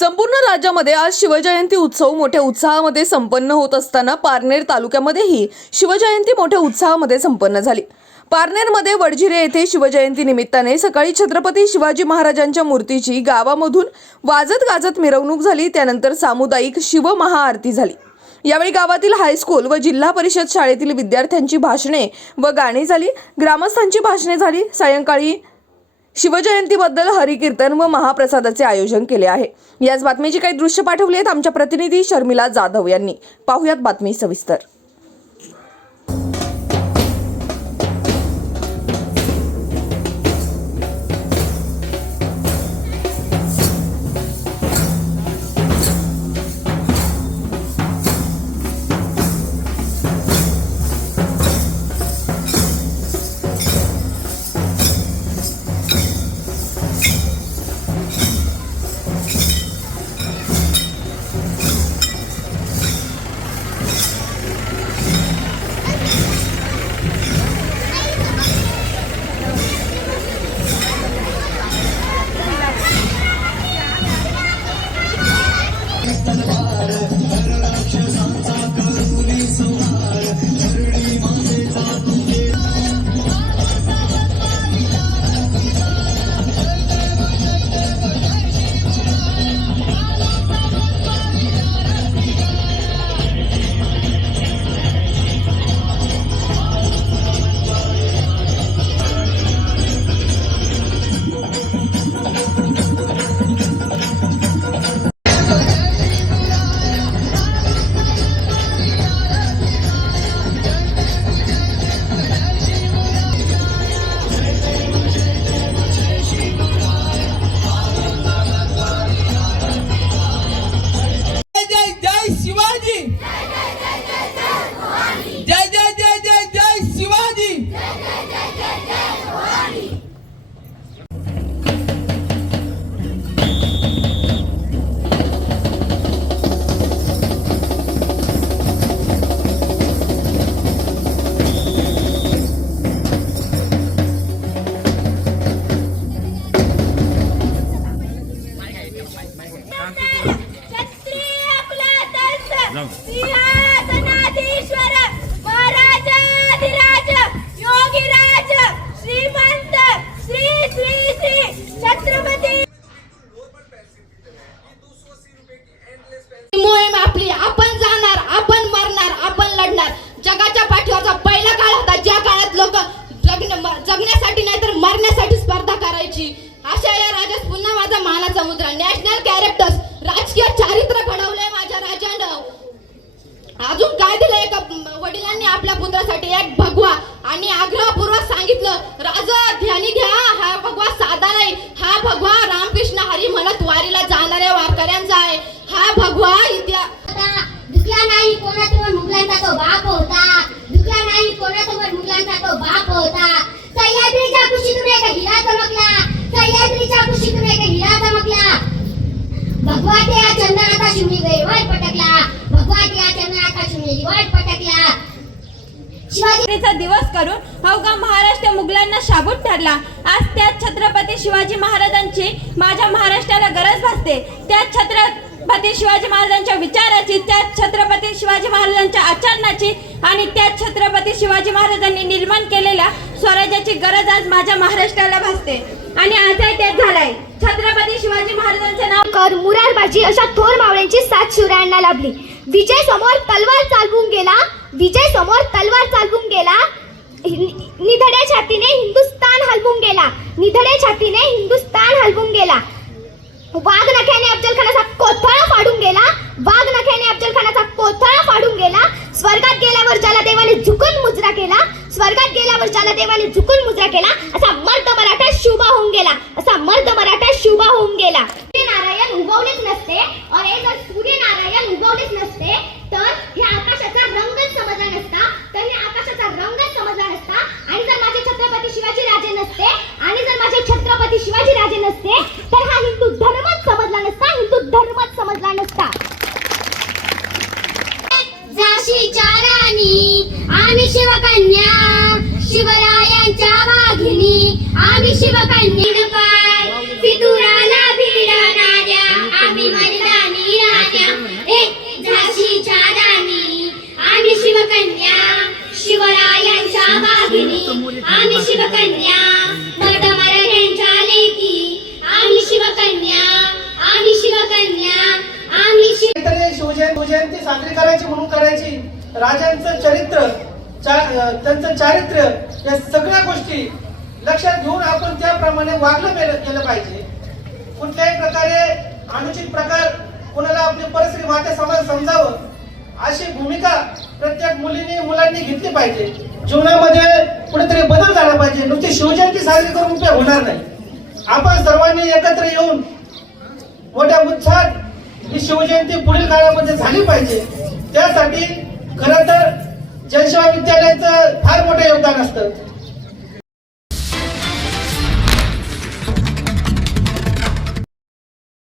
संपूर्ण राज्यामध्ये आज शिवजयंती उत्सव मोठ्या उत्साहामध्ये संपन्न होत असताना पारनेर तालुक्यामध्येही शिवजयंती मोठ्या उत्साहामध्ये संपन्न झाली. पारनेरमध्ये वडझिरे येथे शिवजयंती निमित्ताने सकाळी छत्रपती शिवाजी महाराजांच्या मूर्तीची गावामधून वाजत गाजत मिरवणूक झाली त्यानंतर सामुदायिक शिवमहाआरती झाली. यावेळी गावातील हायस्कूल व जिल्हा परिषद शाळेतील विद्यार्थ्यांची भाषणे व गाणी झाली. ग्रामस्थांची भाषणे झाली. सायंकाळी शिवजयंतीबद्दल हरिकीर्तन व महाप्रसादाचे आयोजन केले आहे. याच बातमीची काही दृश्य पाठवली आहेत आमच्या प्रतिनिधी शर्मिला जाधव यांनी. पाहुयात बातमी सविस्तर. करायची अशा या राजास पुन्हा माझा मानाचा मुद्रा. नॅशनल कॅरेक्टर्स राजकीय चारित्र्य घडवलंय माझ्या राजानं. अजून काय दिलं एका वडिलांनी आपल्या पुत्रासाठी? एक भगवा. आणि आग्रहपूर्वक सांगितलं राजा ध्यानी घ्या. हा भगवा साधा नाही. हा भगवा रामकृष्ण हरी म्हणत वारीला जाणाऱ्या वारकऱ्यांचा आहे. हा भगवा इतिहास दिवाळी पटकला. भगवा त्या चंदनाचा वाट पटकला. शिवाजीचा दिवस करून अवघा महाराष्ट्र मुघलांना शाबूत ठरला. आज त्याच छत्रपती शिवाजी महाराजांची माझ्या महाराष्ट्राला गरज भासते. त्याच छत्रपती शिवाजी महाराजांच्या विचाराची त्याच छत्रपती शिवाजी महाराजांच्या आचरणाची आणि त्याच छत्रपती शिवाजी महाराजांनी निर्माण केलेल्या स्वराज्याची गरज आज माझ्या महाराष्ट्राला भासते. आणि आजही तेच झालंय. छत्रपती शिवाजी महाराजांचे नाव कर मुरारबाजी अशा थोर मावळ्यांची साथ शिवरायांना लाभली. विजय समोर तलवार चालवून गेला. विजय समोर तलवार चालवून गेला. निधड्या छातीने हिंदुस्तान हलवून गेला. निधड्या छातीने हिंदुस्तान हलवून गेला. वाघ नख्याने अफजल खानाचा कोथळा फाडून गेला. वाघ नख्याने अफजल खानाचा कोथळा फाडून गेला. स्वर्गात गेल्यावर ज्याला देवाने झुकून मुजरा केला स्वर्गात गेल्यावर ज्याला देवाने झुकून मुजरा केला अरे जर सूर्यनारायण उगवलेच नसते तर हे आकाशाचा रंगच समजला नसता तर हे आकाशाचा रंगच समजला नसता. आणि जर माझे छत्रपती शिवाजी राजे नसते आणि जर माझे छत्रपती शिवाजी राजे नसते तर हा हिंदू धर्मच समजला नसता हिंदू धर्मच समजला नसता. झाशीच्या राणी आम्ही शिवकांनी आम्ही शिवकन्या मराठा मराठ्यांच्या लेखी आम्ही शिवकन्या आम्ही शिवकन्या आम्ही शिवजयंती साजरी करायची म्हणून करायची. राजांचं चरित्र त्यांचं चारित्र्य या सगळ्या गोष्टी लक्षात घेऊन आपण त्याप्रमाणे वागलं गेलं पाहिजे. कुठल्याही प्रकारे अनुचित प्रकार कोणाला आपली परिस्थिती वाटे समाज समजावं. अशी भूमिका प्रत्येक मुलीने मुलांनी घेतली पाहिजे. जीवनामध्ये कुठेतरी बदल झाला पाहिजे. नुसती शिवजयंती साजरी करून उपयोग होणार नाही. आपण सर्वांनी एकत्र येऊन मोठ्या उत्साहात ही शिवजयंती पुढील काळामध्ये झाली पाहिजे. त्यासाठी खरं तर जनसेवा विद्यालयाचं फार मोठं योगदान असतं.